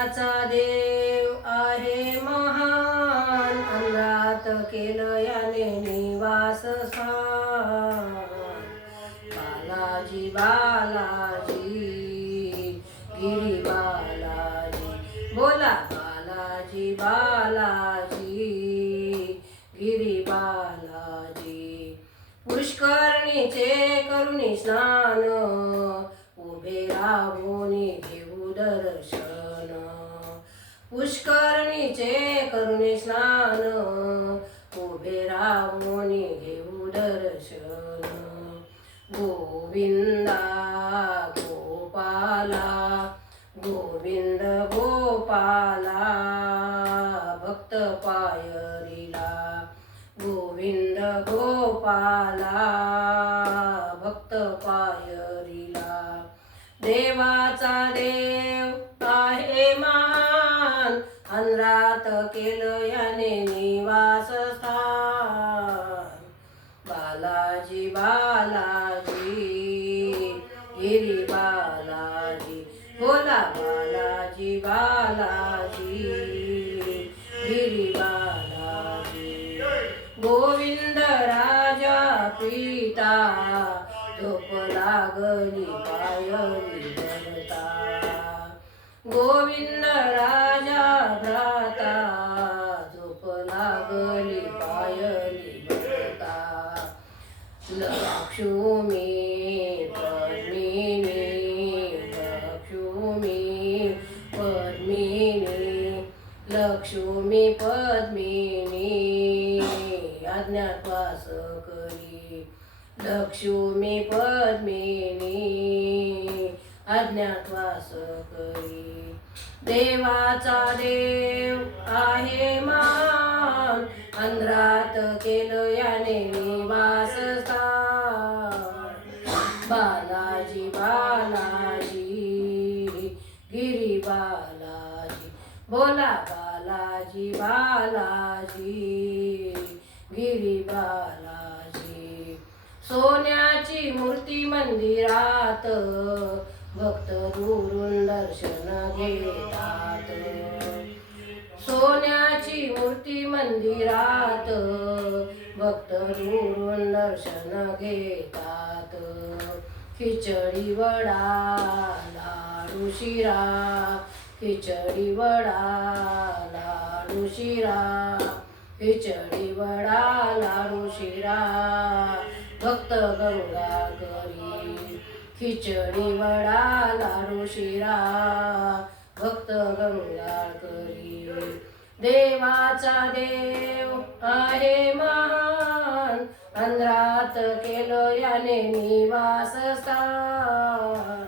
देवाचा देव आहे महान. अंधात केलं याने निवास स्थान. बालाजी बालाजी गिरी बालाजी. बोला बालाजी बालाजी गिरी बालाजी. पुष्करणीचे करुणी स्नान. उभे राहून घेऊ दर्शन. पुष्करणीचे करुणे स्नान. उभे राहून घेऊ दर्शन. गोविंदा गोपाला. गोविंद गोपाला भक्त पायरीला. गोविंद गोपाला भक्त पाय मान केलं याने निवास स्थान बालाजी बालाजी गिरी बालाजी बोला बालाजी बालाजी हिरी बालाजी. गोविंद राजा पिता झोप लागली पायली जनता गोविंद राजा अज्ञातवास करी लक्ष्मी पद्मिनी अज्ञातवास करी देवाचा देव आहे मान अंधरात केलं याने निवास बालाजी बालाजी गिरी बालाजी बोला बालाजी बालाजी. गिरी बालाजी सोन्याची मूर्ती मंदिरात भक्त दुरून दर्शन घेतात. सोन्याची मूर्ती मंदिरात भक्त दुरून दर्शन घेतात. खिचडी वडा लाडू शिरा खिचडी वडा लाडू शिरा. खिचडी वडा लाडू शिरा. भक्त गंगा करी खिचडी वडा लाडू शिरा. भक्त गंगा करी देवाचा देव आहे महान. अंधारात केलं याने निवास स्थान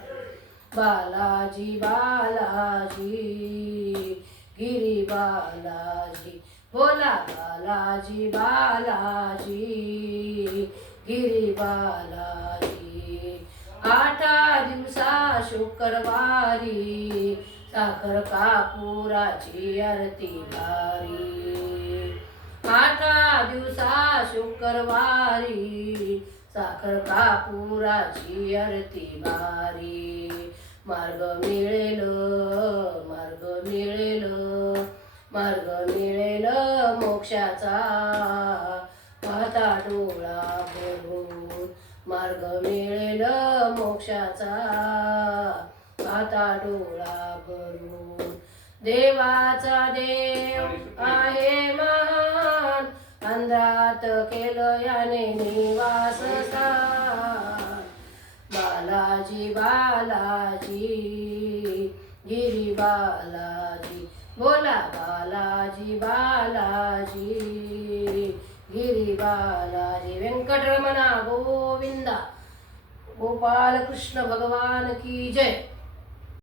बालाजी बालाजी. गिरी बालाजी. बोला बालाजी बालाजी गिरी बालाजी आठा दिवसा शुक्रवारी साखर कापुराची आरती भारी. आठा दिवसा शुक्रवारी साखर कापुराची आरती भारी. मार्ग मिळेल मार्ग मिळेल मार्ग मिळेल. मोक्षाचा पाहता डोळा भरून मार्ग मिळेल मोक्षाचा. पाहता डोळा भरून देवाचा देव आहे महान. अंधात केलं याने निवास बालाजी बालाजी गिरी बाला बोला बालाजी बालाजी गिरी बालाजी व्यंकटरमणा गोविंदा गोपाल कृष्ण भगवान की जय।